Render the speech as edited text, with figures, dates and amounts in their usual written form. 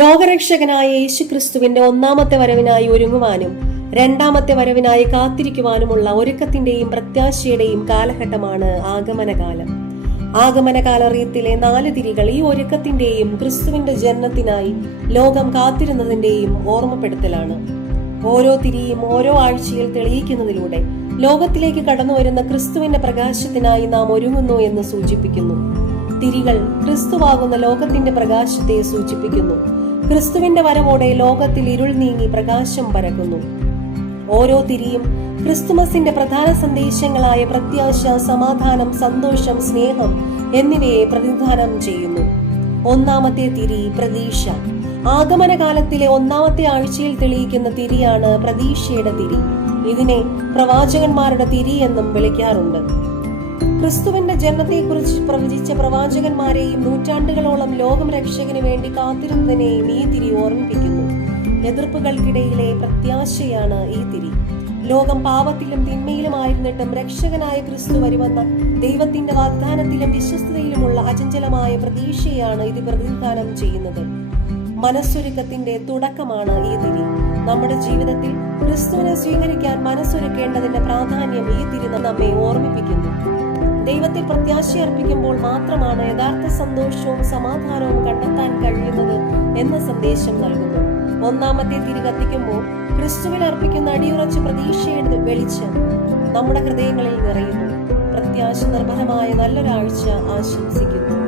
ലോകരക്ഷകനായ യേശുക്രിസ്തുവിന്റെ ഒന്നാമത്തെ വരവിനായി ഒരുങ്ങുവാനും രണ്ടാമത്തെ വരവിനായി കാത്തിരിക്കുവാനുമുള്ള ഒരുക്കത്തിന്റെയും പ്രത്യാശയുടെയും കാലഘട്ടമാണ് ആഗമനകാലം. ആഗമനകാലറിയത്തിലെ 4 തിരികൾ ഈ ഒരുക്കത്തിന്റെയും ക്രിസ്തുവിന്റെ ജനനത്തിനായി ലോകം കാത്തിരുന്നതിന്റെയും ഓർമ്മപ്പെടുത്തലാണ്. ഓരോ തിരിയും ഓരോ ആഴ്ചയിൽ തെളിയിക്കുന്നതിലൂടെ ലോകത്തിലേക്ക് കടന്നുവരുന്ന ക്രിസ്തുവിന്റെ പ്രകാശത്തിനായി നാം ഒരുങ്ങുന്നു എന്ന് സൂചിപ്പിക്കുന്നു. തിരികൾ ക്രിസ്തുവാകുന്ന ലോകത്തിന്റെ പ്രകാശത്തെ സൂചിപ്പിക്കുന്നു. ക്രിസ്തുവിന്റെ വരവോടെ ലോകത്തിൽ ഇരുൾ നീങ്ങി പ്രകാശം പരക്കുന്നു. ഓരോ തിരിയും ക്രിസ്തുമസിന്റെ പ്രധാന സന്ദേശങ്ങളായ പ്രത്യാശ, സമാധാനം, സന്തോഷം, സ്നേഹം എന്നിവയെ പ്രതിനിധാനം ചെയ്യുന്നു. ഒന്നാമത്തെ തിരി പ്രതീക്ഷ. ആഗമനകാലത്തിലെ ഒന്നാമത്തെ ആഴ്ചയിൽ തെളിയിക്കുന്ന തിരിയാണ് പ്രതീക്ഷയുടെ തിരി. ഇതിനെ പ്രവാചകന്മാരുടെ തിരി എന്നും വിളിക്കാറുണ്ട്. ക്രിസ്തുവിന്റെ ജനനത്തെക്കുറിച്ച് പ്രവചിച്ച പ്രവാചകന്മാരെയും നൂറ്റാണ്ടുകളോളം ലോകം രക്ഷകന് വേണ്ടി കാത്തിരുന്നതിനെയും ഈ തിരി ഓർമ്മിപ്പിക്കുന്നു. എതിർപ്പുകൾക്കിടയിലെ പ്രത്യാശയാണ് ഈ തിരി. ലോകം പാപത്തിലും തിന്മയിലുമായിരുന്നിട്ടും രക്ഷകനായ ക്രിസ്തു വരുമെന്ന ദൈവത്തിന്റെ വാഗ്ദാനത്തിലും വിശ്വസ്തതയിലുമുള്ള അചഞ്ചലമായ പ്രതീക്ഷയാണ് ഇത് പ്രതിനിധാനം ചെയ്യുന്നത്. മനസ്സൊരുക്കത്തിന്റെ തുടക്കമാണ് ഈ തിരി. നമ്മുടെ ജീവിതത്തിൽ ക്രിസ്തുവിനെ സ്വീകരിക്കാൻ മനസ്സൊരുക്കേണ്ടതിന്റെ പ്രാധാന്യം ഈ തിരി നമ്മെ ഓർമ്മിപ്പിക്കുന്നു. ദൈവത്തിൽ പ്രത്യാശ അർപ്പിക്കുമ്പോൾ മാത്രമാണ് യഥാർത്ഥ സന്തോഷവും സമാധാനവും കണ്ടെത്താൻ കഴിയുന്നത് എന്ന സന്ദേശം നൽകുന്നു. ഒന്നാമത്തെ തിരി കത്തിക്കുമ്പോൾ ക്രിസ്തുവിൽ അർപ്പിക്കുന്ന അടിയുറച്ച പ്രതീക്ഷയുടെ വെളിച്ചം നമ്മുടെ ഹൃദയങ്ങളിൽ നിറയുന്നു. പ്രത്യാശ നിർഭരമായ നല്ലൊരാഴ്ച ആശംസിക്കുന്നു.